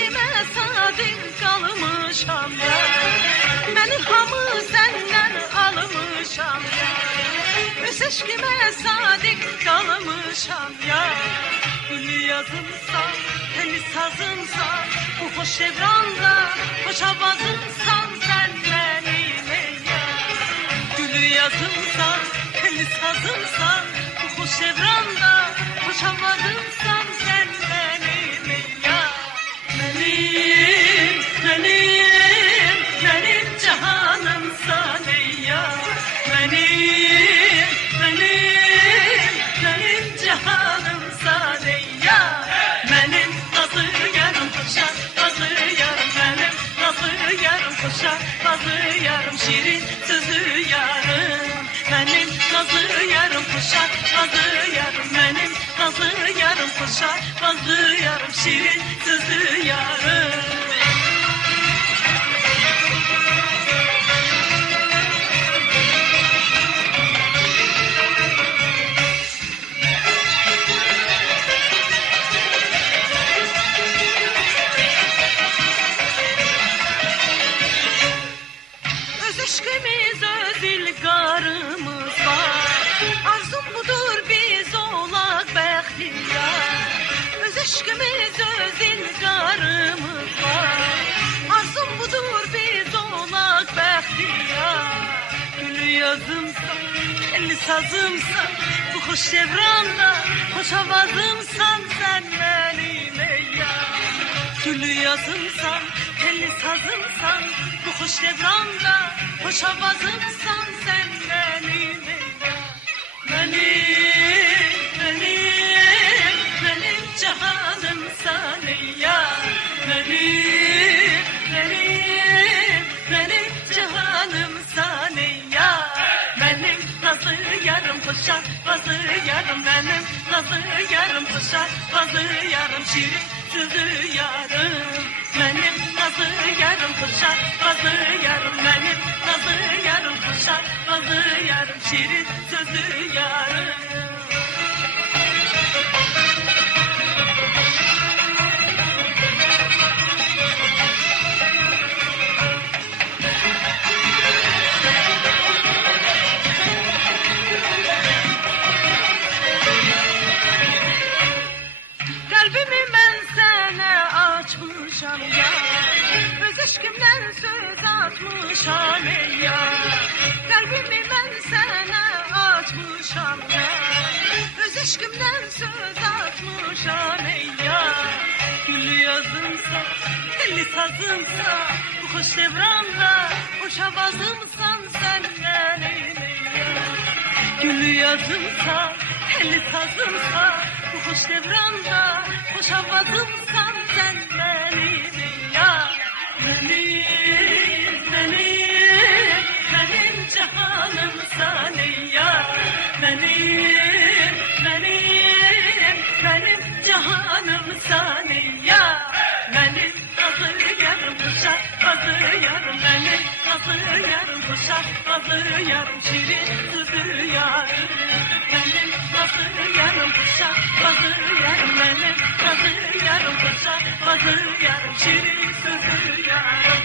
eşkime sadık kalmışam ya. Beni hamı senden almışam ya. Öz eşkime sadık kalmışam ya. Gülü yazımsan, teli sazımsan, bu hoş evranda, hoş avazımsan sen benim ey ya. Gülü yazımsan, teli sazımsan, bu hoş evranda, hoş avazımsan sen benim ey ya. Benim cahanımsan ey ya. Benim cahanımsan ey ya. Benim nazlı yarım kuşak, nazlı yarım benim. Nazlı yarım kuşak, nazlı yarım şirin sözlü yarım. Benim nazlı yarım kuşak, nazlı yarım benim. Nazlı yarım kuşak, nazlı yarım şirin sözlü yarım. Aşkımız öz ilgarımız var. Arzum budur biz olak bəxtiyar. Öz aşkımız öz ilgarımız var. Arzum budur biz olak bəxtiyar. Gülü yazımsan, elli sazımsan, bu hoş evranda, hoş avazımsan sen benim ey ya. Gülü yazımsan, elli sazımsan, bu hoş evranda, hoş avazımsan sen benim ey ya. Benim cahanımsan ey ya. Benim cahanımsan ey ya. Benim nazlı yarım kuşak, nazlı yarım benim. Nazlı yarım kuşak, nazlı yarım şirin sözlü yarım. Benim nazlı yarım kuşak, nazlı yarım benim. Nazlı yarım kuşak, nazlı yarım şirin sözlü yarım. Kalbimi ben sana açmışam ya. Öz aşkımdan söz atmışam ey ya. Kalbimi ben sana açmışam ya. Öz aşkımdan söz atmışam ey ya. Gülü yazımsa, telli sazımsa, bu hoş evranda, hoş avazımsan sen benim ey ya. Gülü yazımsa, telli sazımsa, bu hoş evranda, hoş avazımsan sen benim ey ya. Benim cahanımsan ey ya. Benim cahanımsan ey ya. Benim nazlı yarım kuşak, nazlı yarım benim. Nazlı yarım kuşak, nazlı yarım şirin sözlü yarım. Benim nazlı yarım kuşak, nazlı yarım benim. Nazlı yarım kuşak, nazlı yarım şirin sözlü yarım.